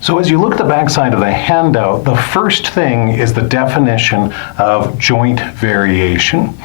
So as you look at the backside of the handout, the first thing is the definition of joint variation.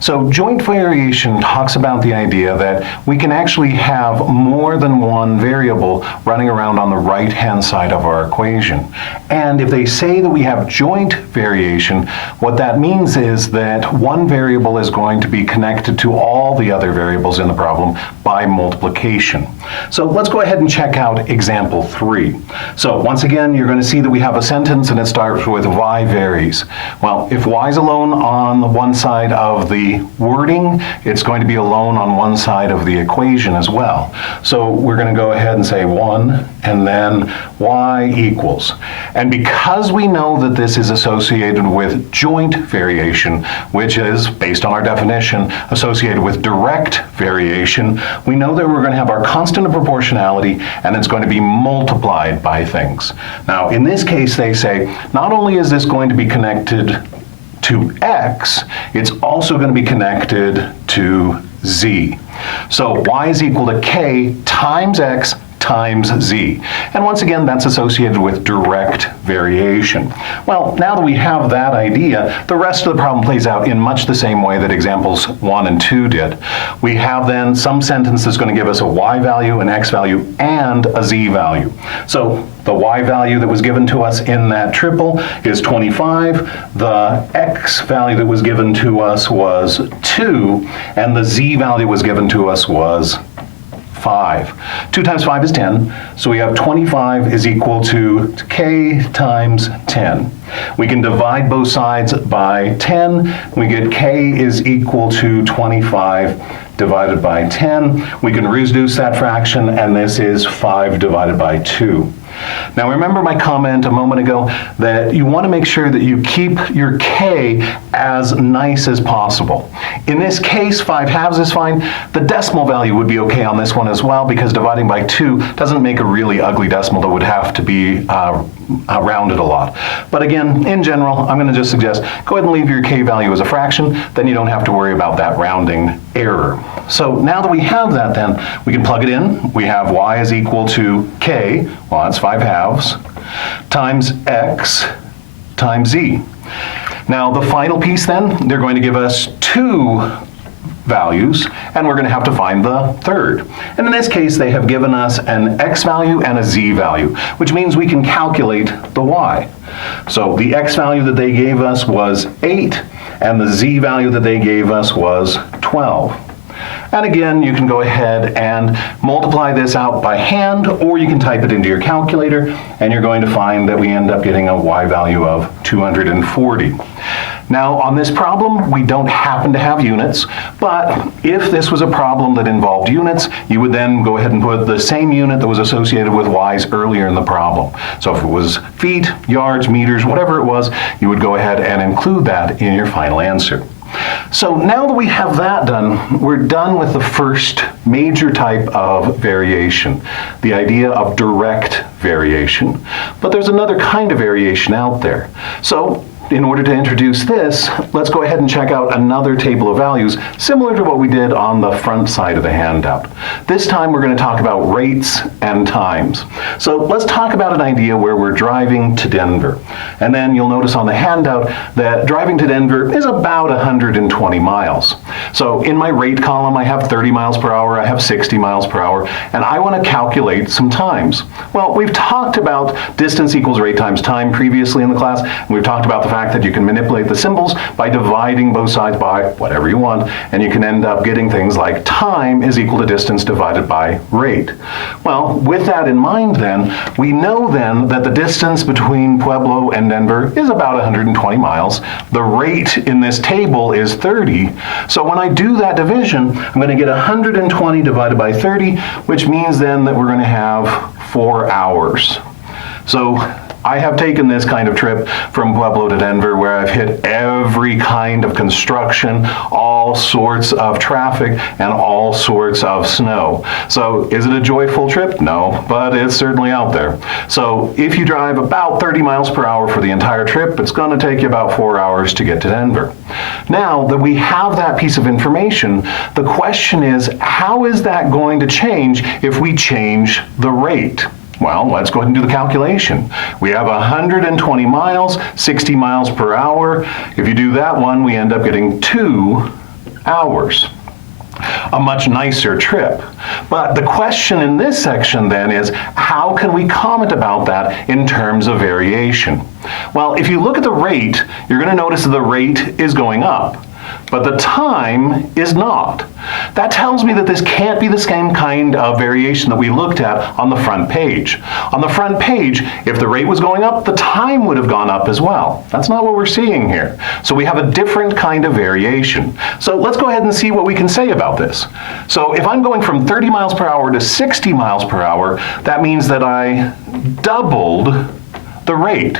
So joint variation talks about the idea that we can actually have more than one variable running around on the right-hand side of our equation. And if they say that we have joint variation, what that means is that one variable is going to be connected to all the other variables in the problem by multiplication. So let's go ahead and check out example 3. So once again, you're going to see that we have a sentence and it starts with y varies. Well, if y is alone on one side of the wording, it's going to be alone on one side of the equation as well. So we're going to go ahead and say 1 and then y equals. And because we know that this is associated with joint variation, which is, based on our definition, associated with direct variation, we know that we're going to have our constant of proportionality and it's going to be multiplied by things. Now, in this case, they say, not only is this going to be connected to x, it's also going to be connected to z. So y is equal to k times x times z. And once again, that's associated with direct variation. Well, now that we have that idea, the rest of the problem plays out in much the same way that examples 1 and 2 did. We have then some sentence that's going to give us a y value, an x value, and a z value. So the y value that was given to us in that triple is 25. The x value that was given to us was 2, and the z value was given to us was 5. 2 times 5 is 10, so we have 25 is equal to k times 10. We can divide both sides by 10. We get k is equal to 25 divided by 10. We can reduce that fraction, and this is 5 divided by 2. Now remember my comment a moment ago that you want to make sure that you keep your k as nice as possible. In this case, 5/2 is fine. The decimal value would be okay on this one as well, because dividing by 2 doesn't make a really ugly decimal that would have to be rounded a lot. But again, in general, I'm going to just suggest go ahead and leave your k value as a fraction, then you don't have to worry about that rounding error. So now that we have that, then we can plug it in. We have y is equal to k, well that's 5/2, times x times z. Now the final piece then, they're going to give us 2 values, and we're going to have to find the third. And in this case, they have given us an x value and a z value, which means we can calculate the y. So the x value that they gave us was 8, and the z value that they gave us was 12. And again, you can go ahead and multiply this out by hand, or you can type it into your calculator, and you're going to find that we end up getting a y value of 240. Now, on this problem, we don't happen to have units, but if this was a problem that involved units, you would then go ahead and put the same unit that was associated with y's earlier in the problem. So if it was feet, yards, meters, whatever it was, you would go ahead and include that in your final answer. So now that we have that done, we're done with the first major type of variation, the idea of direct variation. But there's another kind of variation out there. So in order to introduce this, let's go ahead and check out another table of values similar to what we did on the front side of the handout. This time we're going to talk about rates and times. So let's talk about an idea where we're driving to Denver. And then you'll notice on the handout that driving to Denver is about 120 miles. So in my rate column, I have 30 miles per hour, I have 60 miles per hour, and I want to calculate some times. Well, we've talked about distance equals rate times time previously in the class, and we've talked about the fact that you can manipulate the symbols by dividing both sides by whatever you want, and you can end up getting things like time is equal to distance divided by rate. Well, with that in mind then, we know then that the distance between Pueblo and Denver is about 120 miles. The rate in this table is 30. So when I do that division, I'm going to get 120 divided by 30, which means then that we're going to have 4 hours. So I have taken this kind of trip from Pueblo to Denver where I've hit every kind of construction, all sorts of traffic, and all sorts of snow. So is it a joyful trip? No, but it's certainly out there. So if you drive about 30 miles per hour for the entire trip, it's going to take you about 4 hours to get to Denver. Now that we have that piece of information, the question is, how is that going to change if we change the rate? Well, let's go ahead and do the calculation. We have 120 miles, 60 miles per hour. If you do that one, we end up getting 2 hours. A much nicer trip. But the question in this section then is, how can we comment about that in terms of variation? Well, if you look at the rate, you're going to notice that the rate is going up, but the time is not. That tells me that this can't be the same kind of variation that we looked at on the front page. On the front page, if the rate was going up, the time would have gone up as well. That's not what we're seeing here. So we have a different kind of variation. So let's go ahead and see what we can say about this. So if I'm going from 30 miles per hour to 60 miles per hour, that means that I doubled the rate.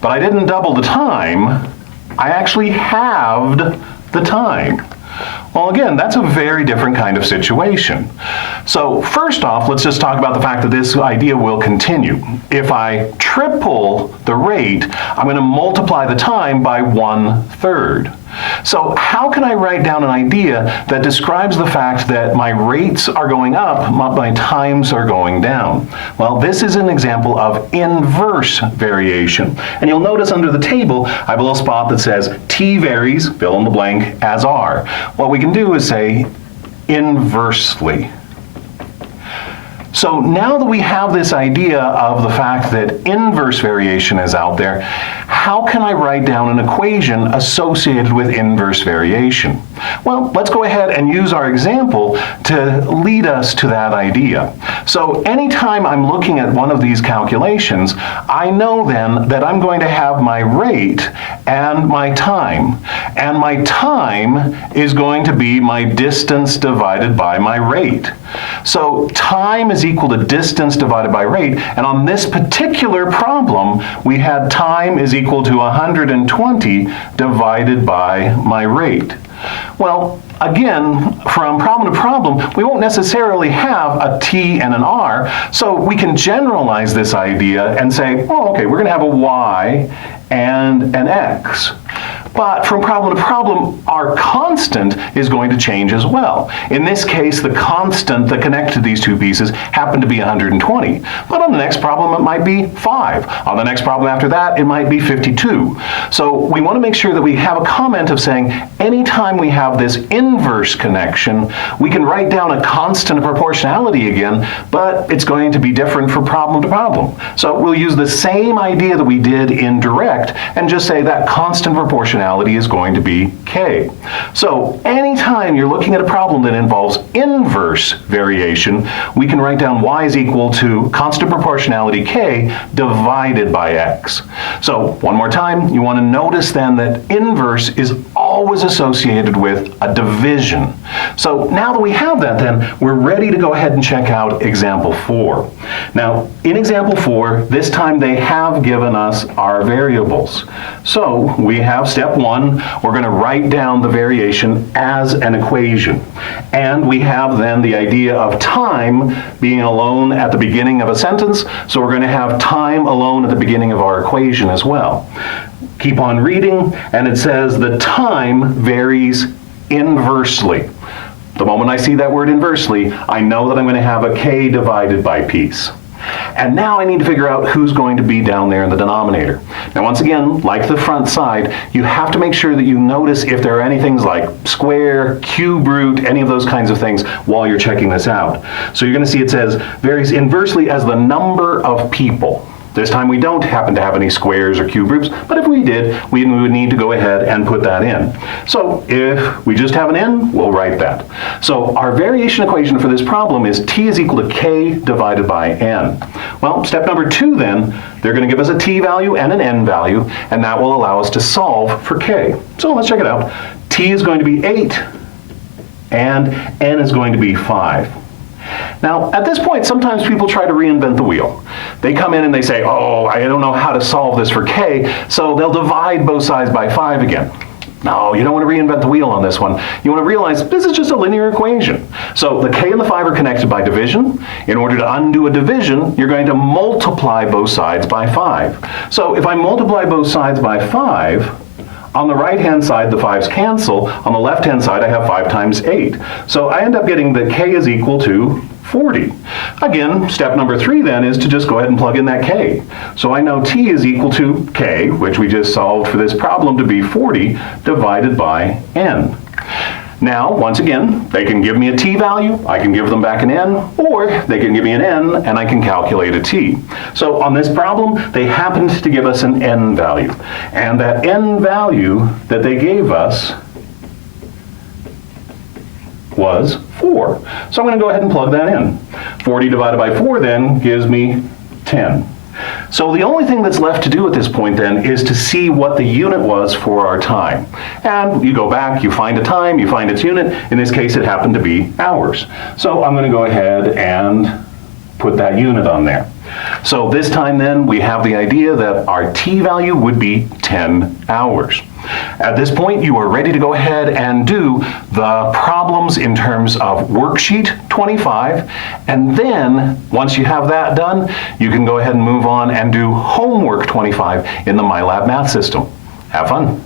But I didn't double the time, I actually halved the time. Well, again, that's a very different kind of situation. So first off, let's just talk about the fact that this idea will continue. If I triple the rate, I'm going to multiply the time by 1/3. So how can I write down an idea that describes the fact that my rates are going up, my times are going down? Well, this is an example of inverse variation. And you'll notice under the table, I have a little spot that says t varies, fill in the blank, as r. What we can do is say inversely. So now that we have this idea of the fact that inverse variation is out there, how can I write down an equation associated with inverse variation? Well, let's go ahead and use our example to lead us to that idea. So anytime I'm looking at one of these calculations, I know then that I'm going to have my rate and my time. And my time is going to be my distance divided by my rate. So time is equal to distance divided by rate, and on this particular problem, we had time is equal to 120 divided by my rate. Well, again, from problem to problem, we won't necessarily have a t and an r, so we can generalize this idea and say, oh, okay, we're going to have a y and an x. But from problem to problem, our constant is going to change as well. In this case, the constant that connected these two pieces happened to be 120. But on the next problem, it might be 5. On the next problem after that, it might be 52. So we want to make sure that we have a comment of saying, anytime we have this inverse connection, we can write down a constant of proportionality again, but it's going to be different from problem to problem. So we'll use the same idea that we did in direct and just say that constant proportionality is going to be k. So anytime you're looking at a problem that involves inverse variation, we can write down y is equal to constant proportionality k divided by x. So one more time, you want to notice then that inverse is always associated with a division. So now that we have that then, we're ready to go ahead and check out example 4. Now, in example 4, this time they have given us our variables. So we have step 1, we're going to write down the variation as an equation. And we have then the idea of time being alone at the beginning of a sentence, so we're going to have time alone at the beginning of our equation as well. Keep on reading, and it says the time varies inversely. The moment I see that word inversely, I know that I'm going to have a k divided by piece. And now I need to figure out who's going to be down there in the denominator. Now once again, like the front side, you have to make sure that you notice if there are any things like square, cube root, any of those kinds of things while you're checking this out. So you're going to see it says varies inversely as the number of people. This time we don't happen to have any squares or cube roots, but if we did, we would need to go ahead and put that in. So if we just have an n, we'll write that. So our variation equation for this problem is t is equal to k divided by n. Well, step number 2 then, they're going to give us a t value and an n value, and that will allow us to solve for k. So let's check it out. T is going to be 8, and n is going to be 5. Now, at this point, sometimes people try to reinvent the wheel. They come in and they say, oh, I don't know how to solve this for k, so they'll divide both sides by 5 again. No, you don't want to reinvent the wheel on this one. You want to realize this is just a linear equation. So the k and the 5 are connected by division. In order to undo a division, you're going to multiply both sides by 5. So if I multiply both sides by 5, on the right-hand side, the 5's cancel. On the left-hand side, I have 5 times 8. So I end up getting that k is equal to 40. Again, step number 3 then is to just go ahead and plug in that k. So I know t is equal to k, which we just solved for this problem to be 40 divided by n. Now, once again, they can give me a t value, I can give them back an n, or they can give me an n and I can calculate a t. So on this problem, they happened to give us an n value. And that n value that they gave us was 4. So I'm going to go ahead and plug that in. 40 divided by 4 then gives me 10. So the only thing that's left to do at this point then is to see what the unit was for our time. And you go back, you find a time, you find its unit. In this case, it happened to be hours. So I'm going to go ahead and put that unit on there. So this time then, we have the idea that our t value would be 10 hours. At this point, you are ready to go ahead and do the problems in terms of worksheet 25, and then once you have that done, you can go ahead and move on and do homework 25 in the MyLab math system. Have fun.